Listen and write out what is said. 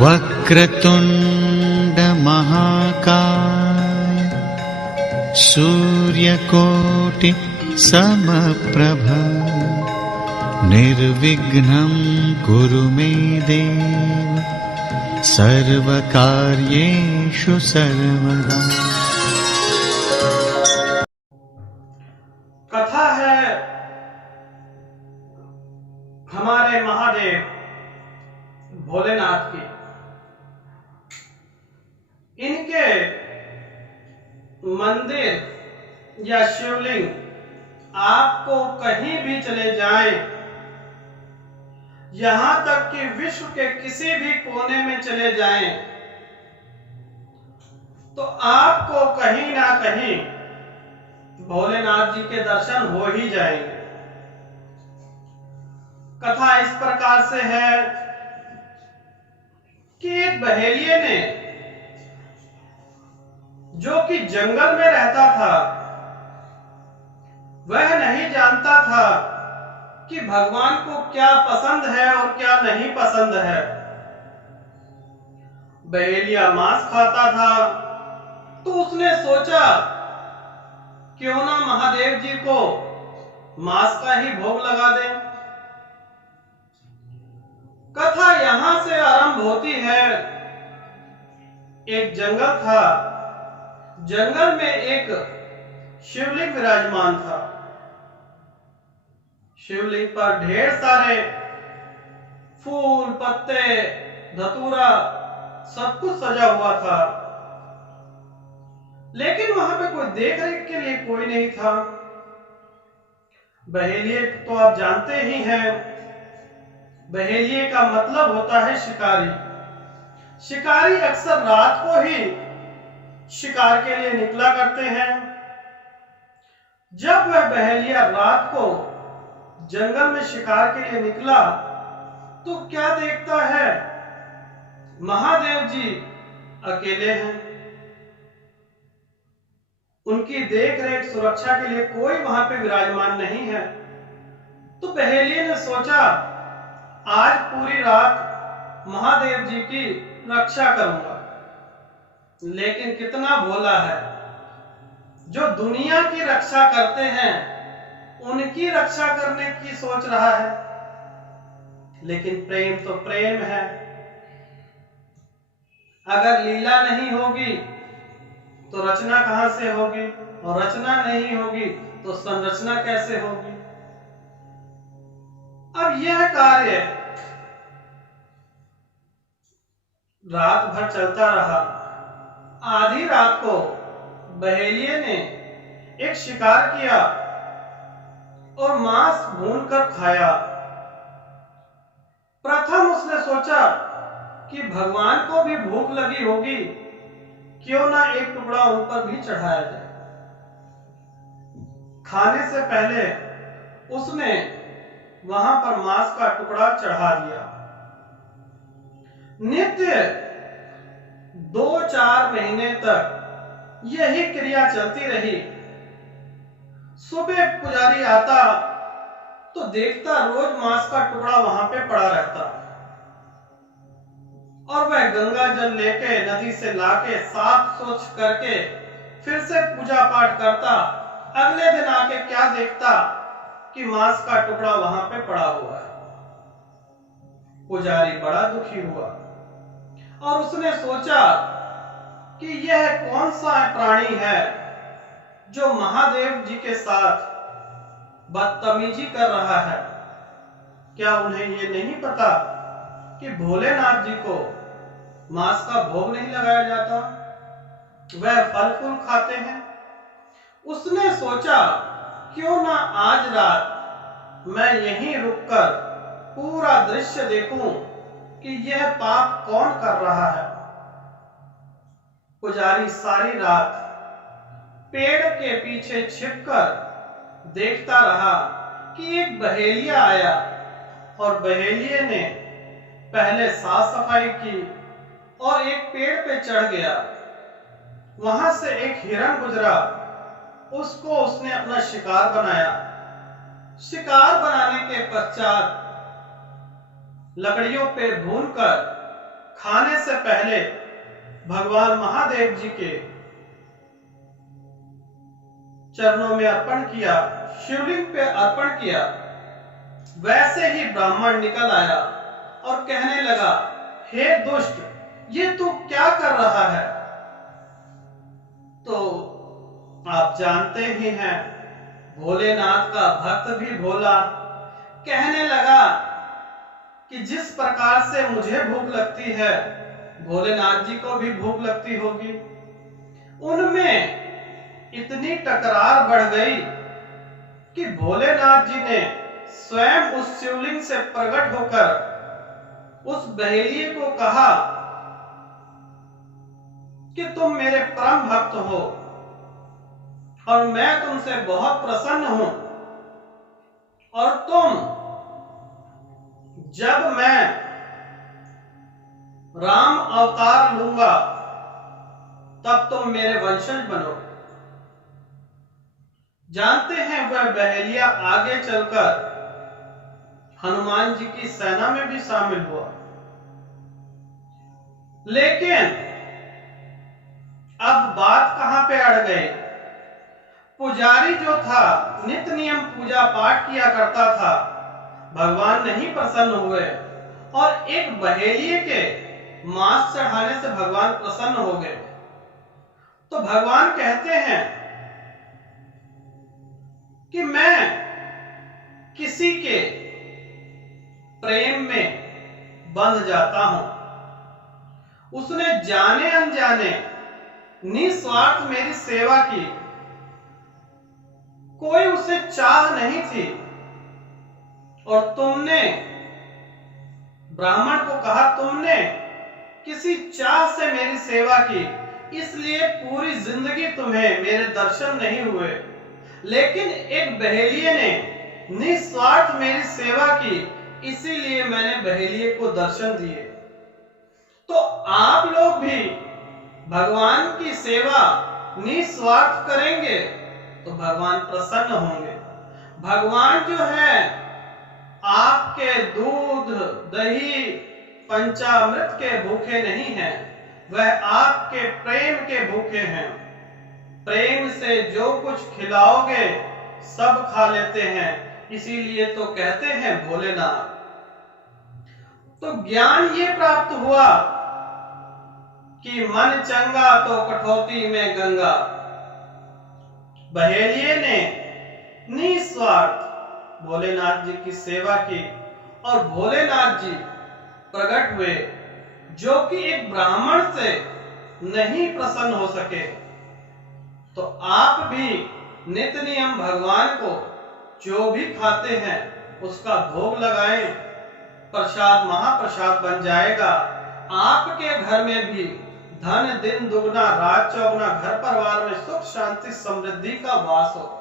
वक्रतुंड महाकाय सूर्यकोटि समप्रभ निर्विघ्नं कुरु मे देव सर्वकार्येषु सर्वदा। कथा है हमारे महादेव भोलेनाथ की। इनके मंदिर या शिवलिंग आपको कहीं भी चले जाएं, यहां तक कि विश्व के किसी भी कोने में चले जाएं, तो आपको कहीं ना कहीं भोलेनाथ जी के दर्शन हो ही जाएंगे। कथा इस प्रकार से है कि एक बहेलिये ने, जो कि जंगल में रहता था, वह नहीं जानता था कि भगवान को क्या पसंद है और क्या नहीं पसंद है। बहेलिया मांस खाता था, तो उसने सोचा क्यों ना महादेव जी को मांस का ही भोग लगा दें। कथा यहां से आरंभ होती है। एक जंगल था, जंगल में एक शिवलिंग विराजमान था। शिवलिंग पर ढेर सारे फूल, पत्ते, धतूरा सब कुछ सजा हुआ था, लेकिन वहां पे कोई देख रेख के लिए कोई नहीं था। बहेलिये तो आप जानते ही हैं, बहेलिये का मतलब होता है शिकारी। शिकारी अक्सर रात को ही शिकार के लिए निकला करते हैं। जब वह बहेलिया रात को जंगल में शिकार के लिए निकला, तो क्या देखता है, महादेव जी अकेले हैं। उनकी देख रेख सुरक्षा के लिए कोई वहां पे विराजमान नहीं है। तो बहेलिये ने सोचा आज पूरी रात महादेव जी की रक्षा करूंगा। लेकिन कितना भोला है, जो दुनिया की रक्षा करते हैं उनकी रक्षा करने की सोच रहा है। लेकिन प्रेम तो प्रेम है। अगर लीला नहीं होगी तो रचना कहां से होगी, और रचना नहीं होगी तो संरचना कैसे होगी। अब यह कार्य रात भर चलता रहा। आधी रात को बहेलिये ने एक शिकार किया और मांस भूनकर खाया। प्रथम उसने सोचा कि भगवान को भी भूख लगी होगी, क्यों ना एक टुकड़ा उन पर भी चढ़ाया जाए। खाने से पहले उसने वहां पर मांस का टुकड़ा चढ़ा दिया। नित्य 2-4 महीने तक यही क्रिया चलती रही। सुबह पुजारी आता तो देखता रोज मांस का टुकड़ा वहां पे पड़ा रहता, और वह गंगा जल लेके नदी से लाके साफ स्वच्छ करके फिर से पूजा पाठ करता। अगले दिन आके क्या देखता कि मांस का टुकड़ा वहां पे पड़ा हुआ है। पुजारी बड़ा दुखी हुआ और उसने सोचा कि यह कौन सा प्राणी है जो महादेव जी के साथ बदतमीजी कर रहा है। क्या उन्हें ये नहीं पता कि भोलेनाथ जी को मांस का भोग नहीं लगाया जाता, वह फल फूल खाते हैं। उसने सोचा क्यों ना आज रात मैं यहीं रुककर पूरा दृश्य देखूं कि यह पाप कौन कर रहा है। पुजारी सारी रात पेड़ के पीछे छिपकर देखता रहा कि एक बहेलिया आया, और बहेलिये ने पहले साफ सफाई की और एक पेड़ पे चढ़ गया। वहां से एक हिरण गुजरा, उसको उसने अपना शिकार बनाया। शिकार बनाने के पश्चात लकड़ियों पे भूनकर खाने से पहले भगवान महादेव जी के चरणों में अर्पण किया, शिवलिंग पे अर्पण किया, वैसे ही ब्राह्मण निकल आया और कहने लगा, हे दुष्ट, ये तू क्या कर रहा है? तो आप जानते ही हैं, भोलेनाथ का भक्त भी भोला, कहने लगा कि जिस प्रकार से मुझे भूख लगती है, भोलेनाथ जी को भी भूख लगती होगी। उनमें इतनी टकरार बढ़ गई कि भोलेनाथ जी ने स्वयं उस शिवलिंग से प्रकट होकर उस बहेलिए को कहा कि तुम मेरे परम भक्त हो और मैं तुमसे बहुत प्रसन्न हूं, और तुम जब मैं राम अवतार लूंगा तब तुम मेरे वंशज बनो। जानते हैं वह बहेलिया आगे चलकर हनुमान जी की सेना में भी शामिल हुआ, लेकिन अब बात कहां पे अड़ गई? पुजारी जो था, नित्य नियम पूजा पाठ किया करता था, भगवान नहीं प्रसन्न हुए और एक बहेलिए के मांस चढ़ाने से भगवान प्रसन्न हो गए। तो भगवान कहते हैं कि मैं किसी के प्रेम में बंध जाता हूं। उसने जाने अनजाने निस्वार्थ मेरी सेवा की, कोई उसे चाह नहीं थी, और तुमने ब्राह्मण को कहा तुमने किसी चाह से मेरी सेवा की, इसलिए पूरी जिंदगी तुम्हें मेरे दर्शन नहीं हुए। लेकिन एक बहेलिए ने निस्वार्थ मेरी सेवा की, इसीलिए मैंने बहेलिए को दर्शन दिए। तो आप लोग भी भगवान की सेवा निस्वार्थ करेंगे तो भगवान प्रसन्न होंगे। भगवान जो है आपके दूध दही पंचामृत के भूखे नहीं हैं, वह आपके प्रेम के भूखे हैं। प्रेम से जो कुछ खिलाओगे सब खा लेते हैं, इसीलिए तो कहते हैं भोलेनाथ। तो ज्ञान ये प्राप्त हुआ कि मन चंगा तो कठौती में गंगा। बहेलिए ने निस्वार्थ भोलेनाथ जी की सेवा की और भोलेनाथ जी प्रकट हुए, जो कि एक ब्राह्मण से नहीं प्रसन्न हो सके। तो आप भी नित्य नियम भगवान को जो भी खाते हैं उसका भोग लगाएं, प्रसाद महाप्रसाद बन जाएगा। आपके घर में भी धन दिन दुगना रात चौगुना, घर परिवार में सुख शांति समृद्धि का वास हो।